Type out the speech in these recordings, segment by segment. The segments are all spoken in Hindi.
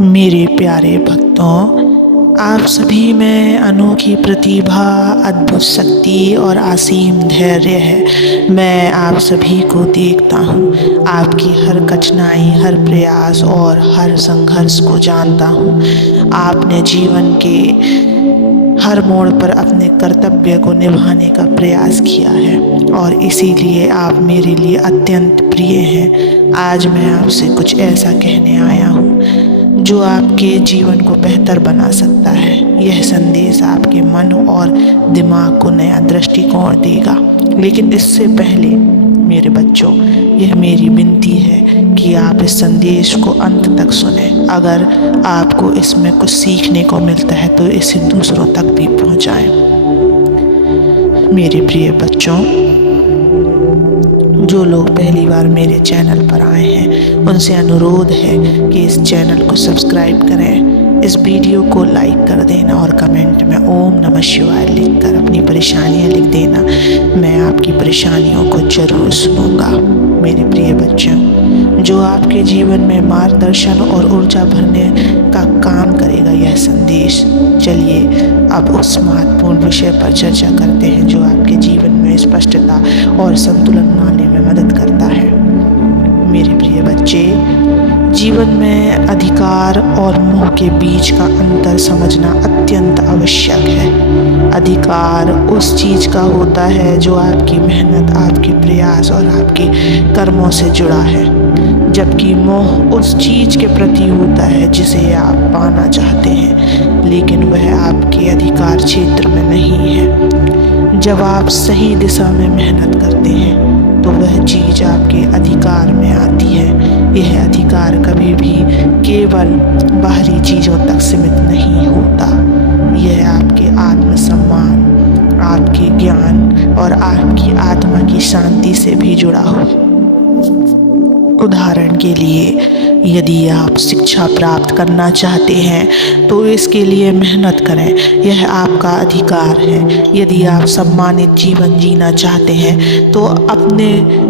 मेरे प्यारे भक्तों, आप सभी में अनोखी प्रतिभा, अद्भुत शक्ति और असीम धैर्य है। मैं आप सभी को देखता हूँ, आपकी हर कठिनाई, हर प्रयास और हर संघर्ष को जानता हूँ। आपने जीवन के हर मोड़ पर अपने कर्तव्य को निभाने का प्रयास किया है और इसीलिए आप मेरे लिए अत्यंत प्रिय हैं। आज मैं आपसे कुछ ऐसा कहने आया हूँ जो आपके जीवन को बेहतर बना सकता है। यह संदेश आपके मन और दिमाग को नया दृष्टिकोण देगा। लेकिन इससे पहले मेरे बच्चों, यह मेरी विनती है कि आप इस संदेश को अंत तक सुने। अगर आपको इसमें कुछ सीखने को मिलता है तो इसे दूसरों तक भी पहुंचाएं। मेरे प्रिय बच्चों, जो लोग पहली बार मेरे चैनल पर आए हैं उनसे अनुरोध है कि इस चैनल को सब्सक्राइब करें, इस वीडियो को लाइक कर देना और कमेंट में ओम नमः शिवाय लिखकर अपनी परेशानियां लिख देना। मैं आपकी परेशानियों को जरूर सुनूंगा। मेरे प्रिय बच्चों, जो आपके जीवन में मार्गदर्शन और ऊर्जा भरने का काम करेगा यह संदेश। चलिए अब उस महत्वपूर्ण विषय पर चर्चा करते हैं जो आपके जीवन में स्पष्टता और संतुलन लाने में मदद करता है। मेरे प्रिय बच्चे, जीवन में अधिकार और मोह के बीच का अंतर समझना अत्यंत आवश्यक है। अधिकार उस चीज का होता है जो आपकी मेहनत, आपके प्रयास और आपके कर्मों से जुड़ा है, जबकि मोह उस चीज के प्रति होता है जिसे आप पाना चाहते हैं लेकिन वह आपके अधिकार क्षेत्र में नहीं है। जब आप सही दिशा में मेहनत करते हैं तो वह चीज आपके अधिकार में आती है। यह अधिकार कभी भी केवल बाहरी चीजों तक सीमित नहीं होता। यह आपके आत्मसम्मान, आपके ज्ञान और आपकी आत्मा की शांति से भी जुड़ा हो। उदाहरण के लिए, यदि आप शिक्षा प्राप्त करना चाहते हैं तो इसके लिए मेहनत करें, यह आपका अधिकार है। यदि आप सम्मानित जीवन जीना चाहते हैं तो अपने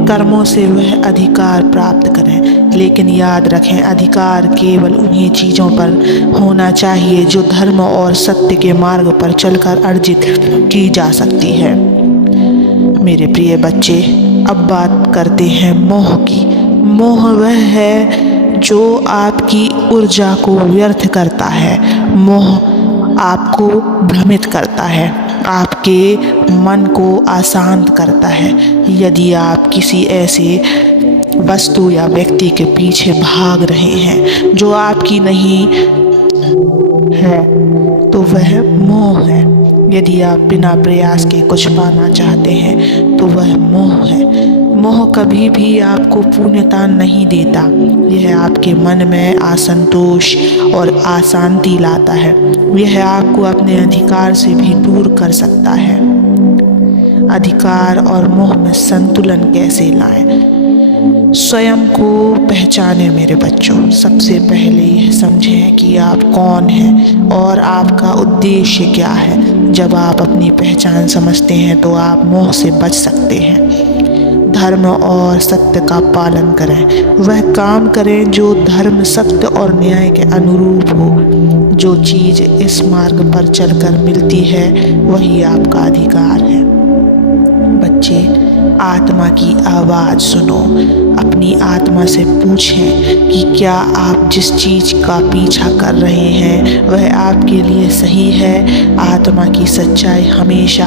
कर्मों से वह अधिकार प्राप्त करें। लेकिन याद रखें, अधिकार केवल उन्हीं चीज़ों पर होना चाहिए जो धर्म और सत्य के मार्ग पर चलकर अर्जित की जा सकती है। मेरे प्रिय बच्चे, अब बात करते हैं मोह की। मोह वह है जो आपकी ऊर्जा को व्यर्थ करता है। मोह आपको भ्रमित करता है, आपके मन को अशांत करता है। यदि आप किसी ऐसे वस्तु या व्यक्ति के पीछे भाग रहे हैं जो आपकी नहीं है तो वह मोह है। यदि आप बिना प्रयास के कुछ पाना चाहते हैं तो वह मोह है। मोह कभी भी आपको पूर्णता नहीं देता। यह आपके मन में असंतोष और अशांति लाता है। यह आपको अपने अधिकार से भी दूर कर सकता है। अधिकार और मोह में संतुलन कैसे लाएं? स्वयं को पहचाने मेरे बच्चों। सबसे पहले यह समझें कि आप कौन हैं और आपका उद्देश्य क्या है। जब आप अपनी पहचान समझते हैं तो आप मोह से बच सकते हैं। धर्म और सत्य का पालन करें। वह काम करें जो धर्म, सत्य और न्याय के अनुरूप हो। जो चीज़ इस मार्ग पर चलकर मिलती है वही आपका अधिकार है। बच्चे, आत्मा की आवाज़ सुनो। अपनी आत्मा से पूछें कि क्या आप जिस चीज़ का पीछा कर रहे हैं वह आपके लिए सही है। आत्मा की सच्चाई हमेशा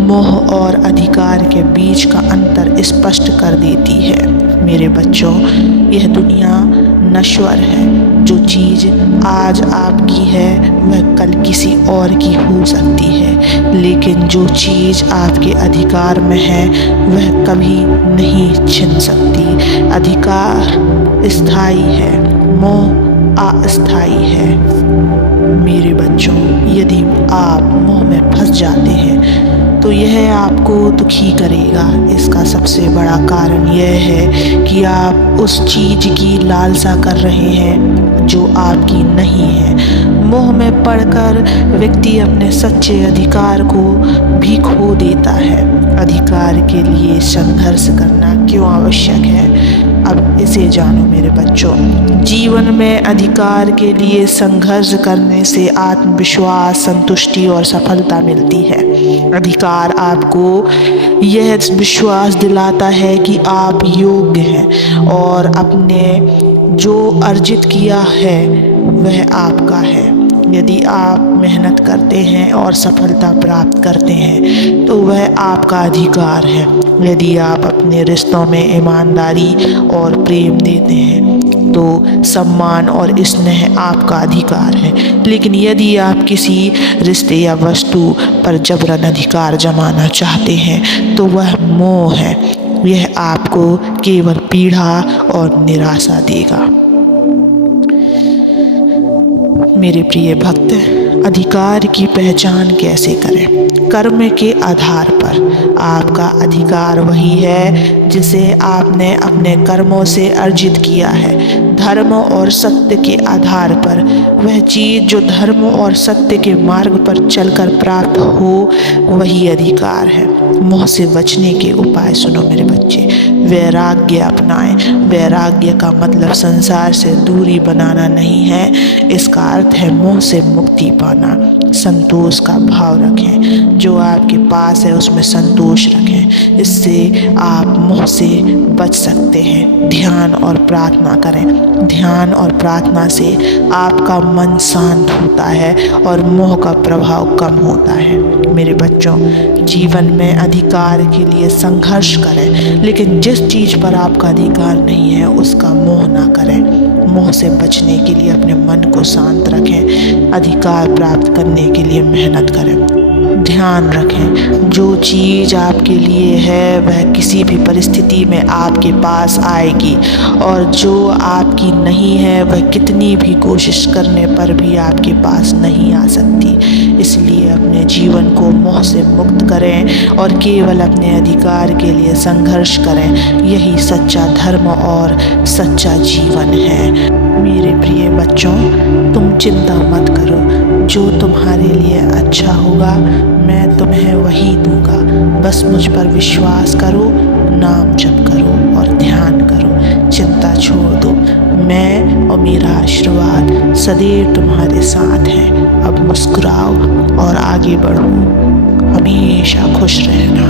मोह और अधिकार के बीच का अंतर स्पष्ट कर देती है। मेरे बच्चों, यह दुनिया नश्वर है। जो चीज़ आज आपकी है वह कल किसी और की हो सकती है, लेकिन जो चीज़ आपके अधिकार में है वह कभी नहीं छिन सकती। अधिकार स्थायी है, मोह अस्थायी है। मेरे बच्चों, यदि आप मोह में फंस जाते हैं तो यह आपको दुखी करेगा। इसका सबसे बड़ा कारण यह है कि आप उस चीज़ की लालसा कर रहे हैं जो आपकी नहीं है। मोह में पड़कर व्यक्ति अपने सच्चे अधिकार को भी खो देता है। अधिकार के लिए संघर्ष करना क्यों आवश्यक है? अब इसे जानो मेरे बच्चों, जीवन में अधिकार के लिए संघर्ष करने से आत्मविश्वास, संतुष्टि और सफलता मिलती है। अधिकार आपको यह विश्वास दिलाता है कि आप योग्य हैं और अपने जो अर्जित किया है वह आपका है। यदि आप मेहनत करते हैं और सफलता प्राप्त करते हैं तो वह आपका अधिकार है। यदि आप अपने रिश्तों में ईमानदारी और प्रेम देते हैं तो सम्मान और स्नेह आपका अधिकार है। लेकिन यदि आप किसी रिश्ते या वस्तु पर जबरन अधिकार जमाना चाहते हैं तो वह मोह है। यह आपको केवल पीड़ा और निराशा देगा। मेरे प्रिय भक्त, अधिकार की पहचान कैसे करें? कर्म के आधार पर आपका अधिकार वही है जिसे आपने अपने कर्मों से अर्जित किया है। धर्म और सत्य के आधार पर वह चीज़ जो धर्म और सत्य के मार्ग पर चलकर प्राप्त हो वही अधिकार है। मोह से बचने के उपाय सुनो मेरे बच्चे। वैराग्य अपनाएं। वैराग्य का मतलब संसार से दूरी बनाना नहीं है, इसका अर्थ है मोह से मुक्ति पाना। संतोष का भाव रखें, जो आपके पास है उसमें संतोष रखें, इससे आप मोह से बच सकते हैं। ध्यान और प्रार्थना करें। ध्यान और प्रार्थना से आपका मन शांत होता है और मोह का प्रभाव कम होता है। मेरे बच्चों, जीवन में अधिकार के लिए संघर्ष करें, लेकिन जिस चीज़ पर आपका अधिकार नहीं है उसका मोह ना करें। मोह से बचने के लिए अपने मन को शांत रखें। अधिकार प्राप्त करने के लिए मेहनत करें। ध्यान रखें, जो चीज़ आपके लिए है वह किसी भी परिस्थिति में आपके पास आएगी और जो आपकी नहीं है वह कितनी भी कोशिश करने पर भी आपके पास नहीं आ सकती। इसलिए अपने जीवन को मोह से मुक्त करें और केवल अपने अधिकार के लिए संघर्ष करें। यही सच्चा धर्म और सच्चा जीवन है। मेरे प्रिय बच्चों, तुम चिंता मत करो, जो तुम्हारे लिए अच्छा होगा मैं तुम्हें वही दूंगा। बस मुझ पर विश्वास करो, नाम जप करो और ध्यान करो। चिंता छोड़ दो, मैं और मेरा आशीर्वाद सदैव तुम्हारे साथ है। अब मुस्कुराओ और आगे बढ़ो, हमेशा खुश रहना।